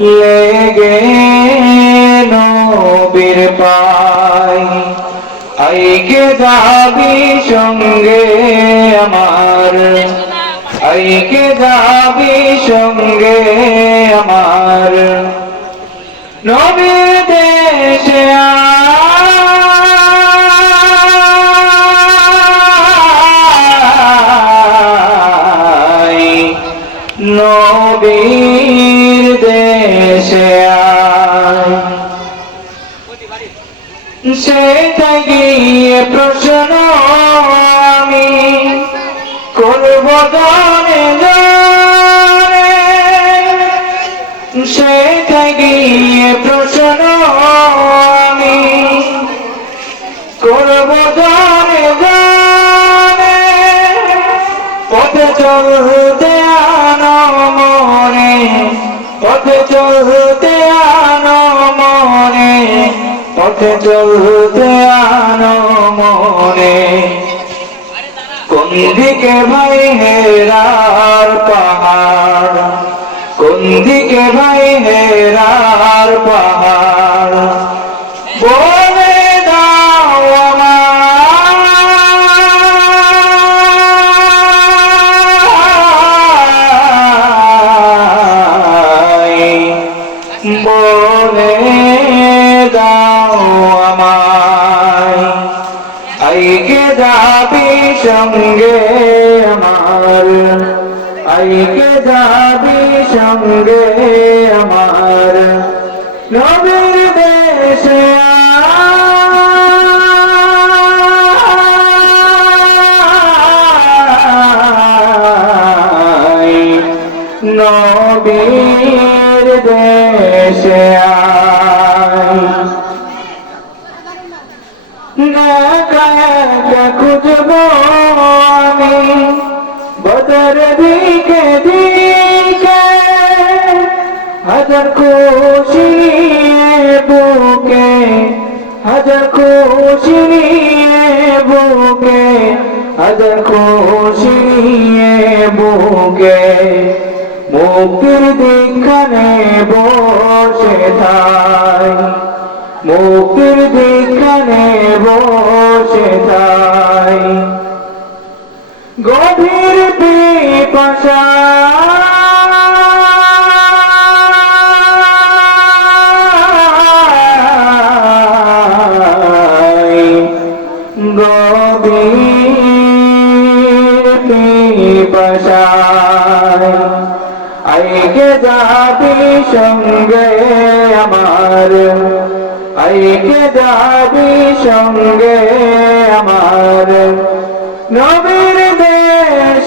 লেগে নবীর পাই। আইকে যাবি সঙ্গে আমার। আইকে যাবি সঙ্গে আমার। নবীর দেশে আই সেটা গিয়ে প্রশ্ন আমি করব জানে জানে সেটা গিয়ে প্রশ্ন আমি করব জানে জানে পথে চলতে আনো মনে, পথে চলতে পথে চলতে আনো মনে। কোন দিকে ভাই হেরার পাহাড়? কোন দিকে ভাই হেরার পাহাড়? বলে দাও আমায়। বলে দাও আমায়। আইকে যাবি সঙ্গে আমার? আইকে যাবি সঙ্গে আমার? নবীর দেশে নবীর দেশে খুঁজবো আমি। বদর দিকে দিকে হাজার খুশি বুকে, হাজার খুশি বুকে, হাজার খুশি বুকে। মুক্তির দিখানে বসে থাই। মুক্তির দিখানে বসে তাই গভীর পিপাসা। গভীর পিপাসায় আইকে যাবি সঙ্গে আমার আইকে যাবি সঙ্গে আমার নবীর দেশে